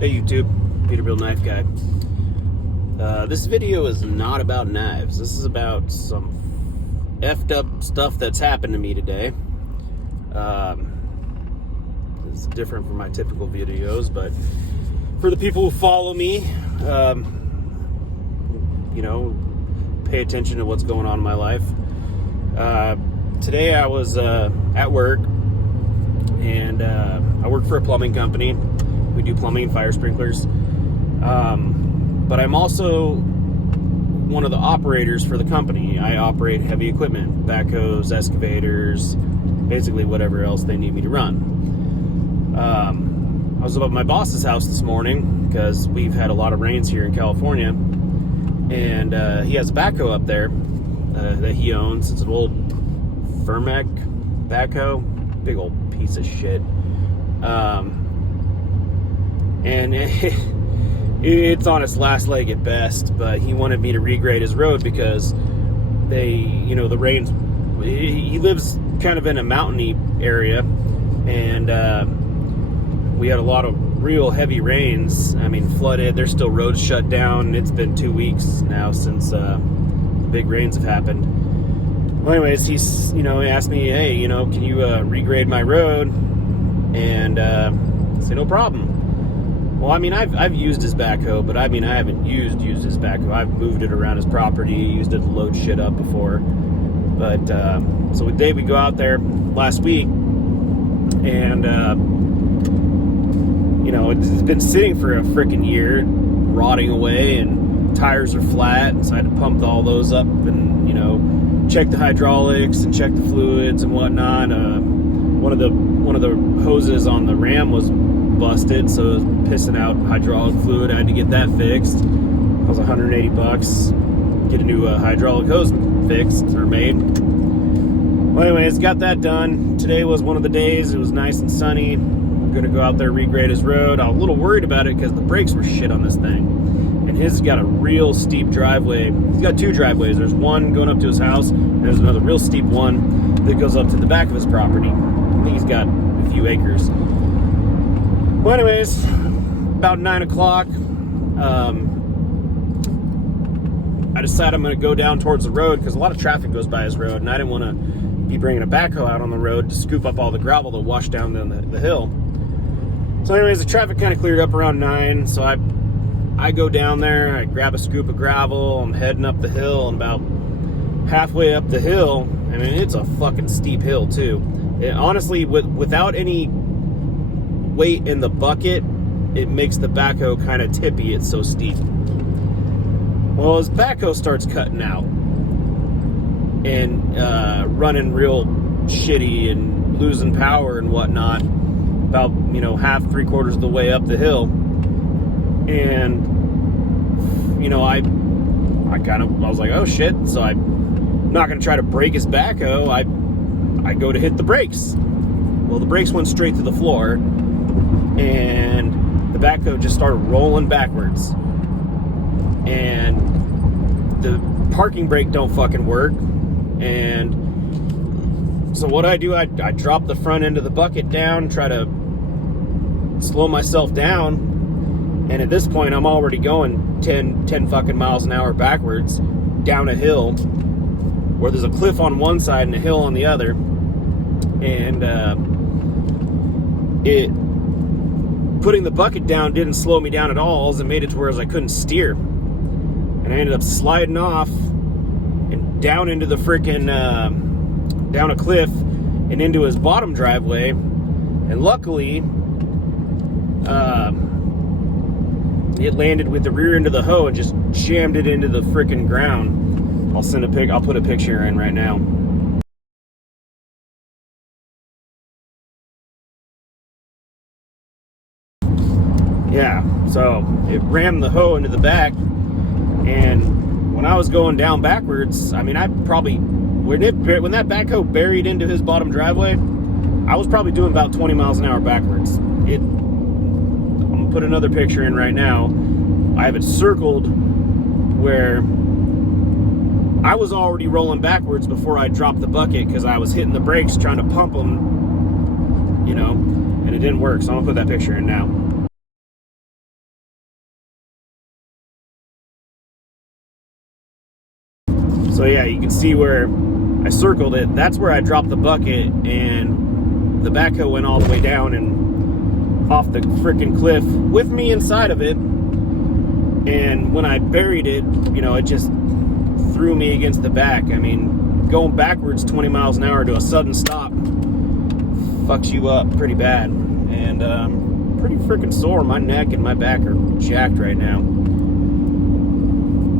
Hey YouTube, Peterbilt Knife Guy. This video is not about knives. This is about some effed up stuff that's happened to me today. It's different from my typical videos, but for the people who follow me, pay attention to what's going on in my life. Today I was at work, and I work for a plumbing company. We do plumbing and fire sprinklers. But I'm also one of the operators for the company. I operate heavy equipment, backhoes, excavators, basically whatever else they need me to run. I was up at my boss's house this morning because we've had a lot of rains here in California, and he has a backhoe up there that he owns. It's an old Fermec backhoe, big old piece of shit. And it's on its last leg at best, but he wanted me to regrade his road because the rains, he lives kind of in a mountainy area, and we had a lot of real heavy rains. I mean, flooded. There's still roads shut down. It's been 2 weeks now since the big rains have happened. Well, anyways, he asked me, hey, can you regrade my road? And I said, no problem. Well, I mean, I've used his backhoe, but I haven't used his backhoe. I've moved it around his property, used it to load shit up before. But so today we go out there last week, and it's been sitting for a freaking year, rotting away, and tires are flat. So I had to pump all those up and check the hydraulics and check the fluids and whatnot. One of the hoses on the ram was busted, so it was pissing out hydraulic fluid. I had to get that fixed. It was $180. Get a new hydraulic hose fixed or made. Well, anyways, got that done. Today was one of the days. It was nice and sunny. I'm gonna go out there, regrade his road. I was a little worried about it because the brakes were shit on this thing, and his has got a real steep driveway. He's got two driveways. There's one going up to his house, and there's another real steep one that goes up to the back of his property. I think he's got a few acres. Well, anyways, about 9 o'clock, I decided I'm going to go down towards the road because a lot of traffic goes by his road, and I didn't want to be bringing a backhoe out on the road to scoop up all the gravel that washed down the hill. So anyways, the traffic kind of cleared up around 9, so I go down there, I grab a scoop of gravel, I'm heading up the hill, and about halfway up the hill, I mean, it's a fucking steep hill too. Honestly, without any weight in the bucket, it makes the backhoe kind of tippy. It's so steep. Well, his backhoe starts cutting out and running real shitty and losing power and whatnot about half, 3/4 of the way up the hill. And I was like, oh shit. So I'm not gonna try to break his backhoe. I go to hit the brakes. Well, the brakes went straight to the floor, and the backhoe just started rolling backwards, and the parking brake don't fucking work. And so what I do, I drop the front end of the bucket down, try to slow myself down, and at this point I'm already going 10 fucking miles an hour backwards down a hill where there's a cliff on one side and a hill on the other. And putting the bucket down didn't slow me down at all, as it made it to where I couldn't steer. And I ended up sliding off and down into the freaking, down a cliff and into his bottom driveway. And luckily, it landed with the rear end of the hoe and just jammed it into the freaking ground. I'll put a picture in right now. Yeah, so it rammed the hoe into the back, and when I was going down backwards, I mean, when that backhoe buried into his bottom driveway, I was probably doing about 20 miles an hour backwards. I'm gonna put another picture in right now. I have it circled where I was already rolling backwards before I dropped the bucket because I was hitting the brakes trying to pump them, and it didn't work. So I'm gonna put that picture in now. So yeah, you can see where I circled it. That's where I dropped the bucket, and the backhoe went all the way down and off the freaking cliff with me inside of it. And when I buried it, you know, it just threw me against the back. I mean, going backwards 20 miles an hour to a sudden stop fucks you up pretty bad. And pretty freaking sore. My neck and my back are jacked right now.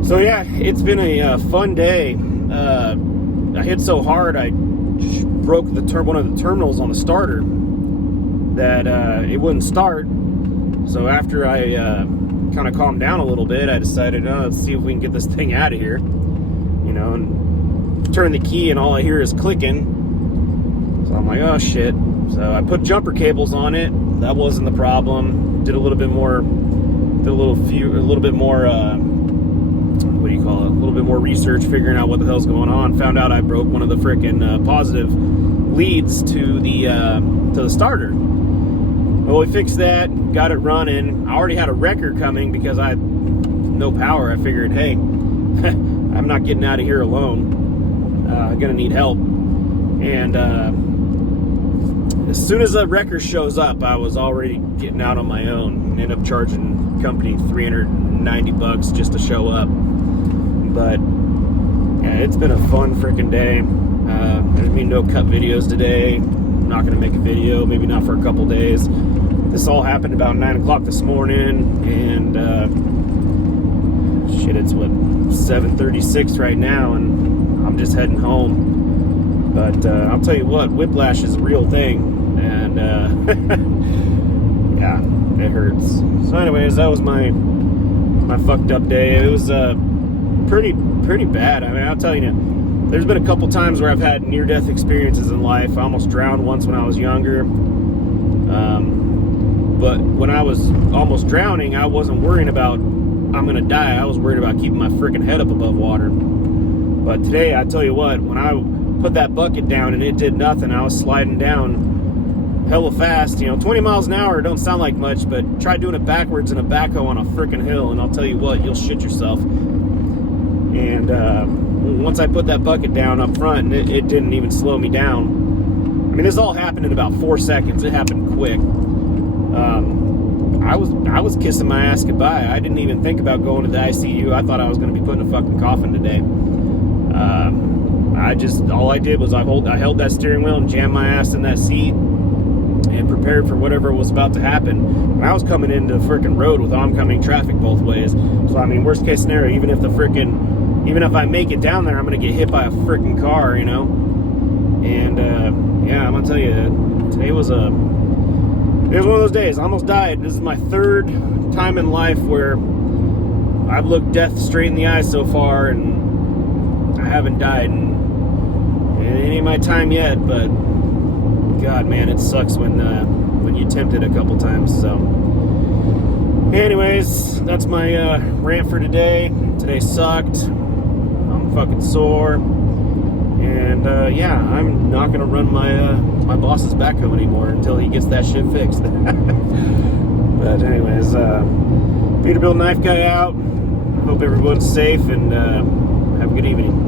So yeah, it's been a fun day. I hit so hard I broke one of the terminals on the starter that it wouldn't start. So after I kind of calmed down a little bit, I decided, let's see if we can get this thing out of here. You know, and turn the key and all I hear is clicking. So I'm like, oh shit. So I put jumper cables on it. That wasn't the problem. Did a little bit more, what do you call it? A little bit more research, figuring out what the hell's going on. Found out I broke one of the frickin' positive leads to the starter. Well, we fixed that, got it running. I already had a wrecker coming because I had no power. I figured, hey, I'm not getting out of here alone. I'm gonna need help. And as soon as the wrecker shows up, I was already getting out on my own. Ended up charging company $390 just to show up. But yeah, it's been a fun freaking day. There's been no cut videos today. I'm not gonna make a video, maybe not for a couple days. This all happened about 9 o'clock this morning, and shit, it's what, 7:36 right now, and I'm just heading home. But I'll tell you what, whiplash is a real thing, and yeah, it hurts. So anyways, that was my fucked up day. It was pretty bad. I mean, I'll tell you, there's been a couple times where I've had near-death experiences in life. I almost drowned once when I was younger. But when I was almost drowning, I wasn't worrying about I'm gonna die. I was worried about keeping my freaking head up above water. But today, I tell you what, when I put that bucket down and it did nothing, I was sliding down hella fast. You know, 20 miles an hour don't sound like much, but try doing it backwards in a backhoe on a freaking hill, and I'll tell you what, you'll shit yourself. And once I put that bucket down up front, it didn't even slow me down. I mean, this all happened in about 4 seconds. It happened quick. I was kissing my ass goodbye. I didn't even think about going to the ICU. I thought I was going to be put in a fucking coffin today. All I did was I held that steering wheel and jammed my ass in that seat and prepared for whatever was about to happen. And I was coming into the freaking road with oncoming traffic both ways. So I mean, worst case scenario, even if I make it down there, I'm going to get hit by a freaking car, you know? And, yeah, I'm going to tell you, today was one of those days. I almost died. This is my third time in life where I've looked death straight in the eye so far, and I haven't died. And it ain't my time yet, but God, man, it sucks when you tempt it a couple times. So, anyways, that's my rant for today. Today sucked. I'm fucking sore. And yeah, I'm not gonna run my boss's backhoe anymore until he gets that shit fixed. But anyways, Peterbilt Knife Guy out. Hope everyone's safe, and have a good evening.